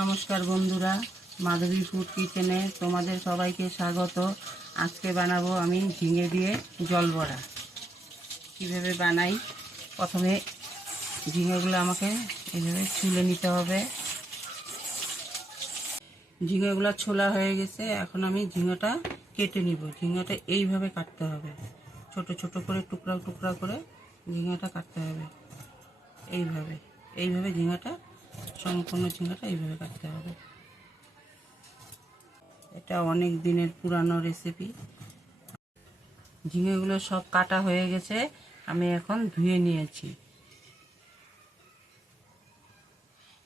নমস্কার বন্ধুরা মাধবী ফুড কিচেনে তোমাদের সবাইকে স্বাগত। আজকে বানাবো আমি ঝিঙে দিয়ে জল বড়া। কীভাবে বানাই? প্রথমে ঝিঙেগুলো আমাকে এইভাবে ছুলে নিতে হবে। ঝিঙেগুলো ছোলা হয়ে গেছে, এখন আমি ঝিঙেটা কেটে নিব। ঝিঙেটা এইভাবে কাটতে হবে। ছোট ছোট করে টুকরা টুকরা করে ঝিঙেটা কাটতে হবে। এইভাবে এইভাবে ঝিঙাটা সম্পূর্ণ ঝিঙাটা এইভাবে কাটতে হবে। এটা অনেক দিনের পুরানো রেসিপি ঝিঙেগুলো সব কাটা হয়ে গেছে, আমি এখন ধুয়ে নিয়েছি।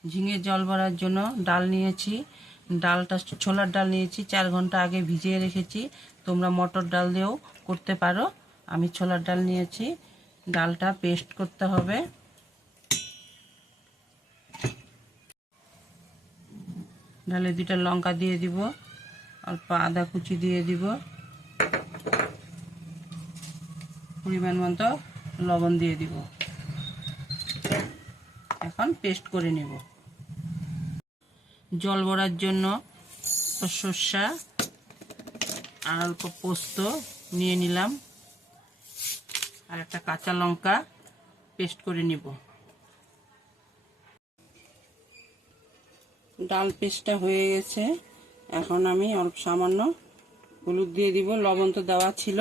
ঝিঙে জল ভরার জন্য ডাল নিয়েছি। ডালটা ছোলার ডাল নিয়েছি, চার ঘণ্টা আগে ভিজিয়ে রেখেছি। তোমরা মটর ডাল দিয়েও করতে পারো। আমি ছোলার ডাল নিয়েছি। ডালটা পেস্ট করতে হবে। ডালে দুটা লঙ্কা দিয়ে দিব, অল্প আদা কুচি দিয়ে দিব। পরিমাণ মতো লবণ দিয়ে দিব। এখন পেস্ট করে নেব। জল ভরার জন্য সর্ষা আর অল্প পোস্ত নিয়ে নিলাম। আর একটা কাঁচা লঙ্কা পেস্ট করে নিব। ডাল পেস্টটা হয়ে গেছে। এখন আমি অল্প সামান্য হলুদ দিয়ে দিব, লবণ তো দেওয়া ছিল।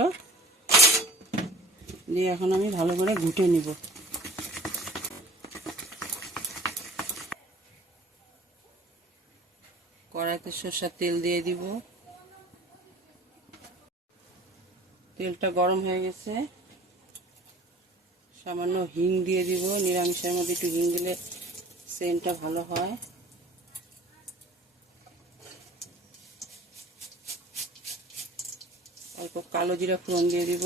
দিয়ে এখন আমি ভালো করে ঘুটে নিব। কড়াইতে সর্ষার তেল দিয়ে দিব। তেলটা গরম হয়ে গেছে। সামান্য হিং দিয়ে দিব। নিরামিষের মধ্যে একটু হিং দিলে সেন্টটা ভালো হয়। অল্প কালো জিরা ফোড়ন দিয়ে দিব।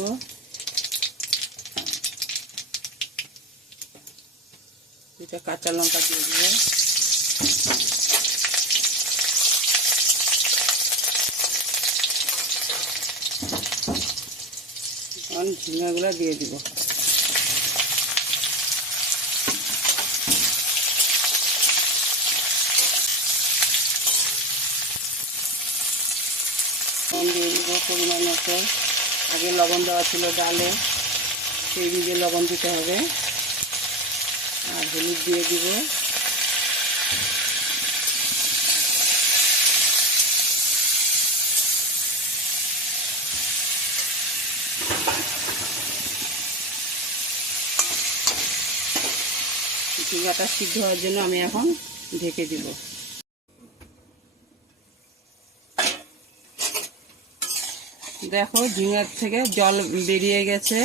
দুটা কাঁচা লঙ্কা দিয়ে দিব। এখন ঝিঙ্গাগুলো দিয়ে দিব লবণ দিয়ে দিব পরিমাণ মতো। আগে লবণ দেওয়া ছিল ডালে। সেই দিকে লবণ দিতে হবে। আর হলুদ দিয়ে দিব। ঝিঙ্গাটা সিদ্ধ হওয়ার জন্য আমি এখন ঢেকে দিব। দেখো ঝিঙার থেকে জল বেরিয়ে গেছে।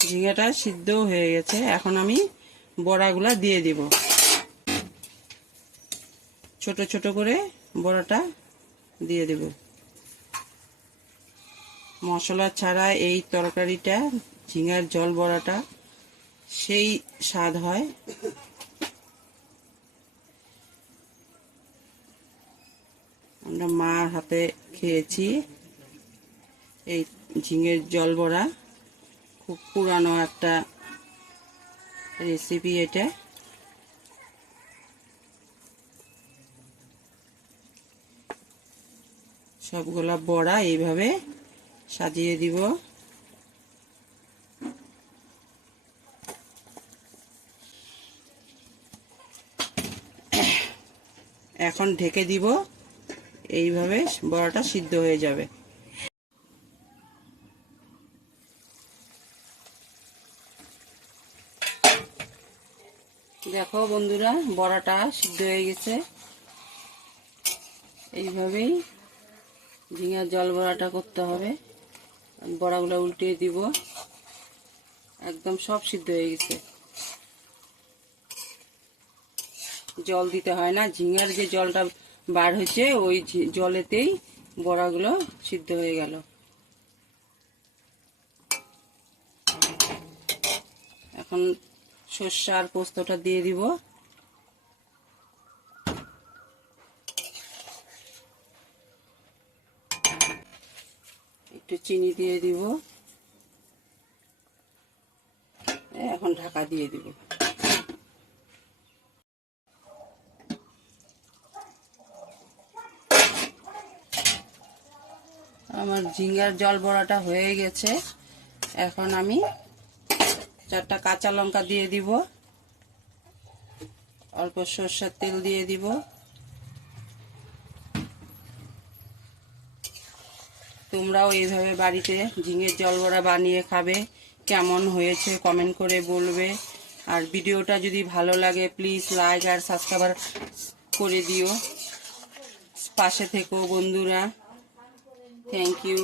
ঝিঙাটা সিদ্ধও হয়ে গেছে। এখন আমি বড়াগুলা দিয়ে দিব। ছোট ছোট করে বড়াটা দিয়ে দেব। মশলা ছাড়া এই তরকারিটা, ঝিঙার জল বড়াটা, সেই স্বাদ হয়। আমরা মার হাতে খেয়েছি। এই ঝিঙের জল বড়া। খুব পুরানো একটা রেসিপি এটা। সবগুলা বড়া এইভাবে সাজিয়ে দিব। এখন ঢেকে দিব। এইভাবে বড়াটা সিদ্ধ হয়ে যাবে। দেখো বন্ধুরা, বড়াটা সিদ্ধ হয়ে গেছে। এইভাবেই ঝিঙার জল বড়াটা করতে হবে। বড়াগুলো উল্টিয়ে দিব। একদম সব সিদ্ধ হয়ে গেছে। জল দিতে হয় না, ঝিঙার যে জলটা বার হয়েছে, ওই জলেতেই বড়াগুলো সিদ্ধ হয়ে গেল। এখন সর্ষে আর পোস্তটা দিয়ে দিব। একটু চিনি দিয়ে দিব। এখন ঢাকা দিয়ে দিব। আমার ঝিঙ্গার জল বড়াটা হয়ে গেছে। এখন আমি চারটা কাঁচা লঙ্কা দিয়ে দিব। অল্প সর্ষের তেল দিয়ে দিব। তোমরাও এইভাবে বাড়িতে ঝিঙের জল বড়া বানিয়ে খাবে। কেমন হয়েছে কমেন্ট করে বলবে। আর ভিডিওটা যদি ভালো লাগে প্লিজ লাইক আর সাবস্ক্রাইব করে দিও। পাশে থেকো বন্ধুরা। Thank you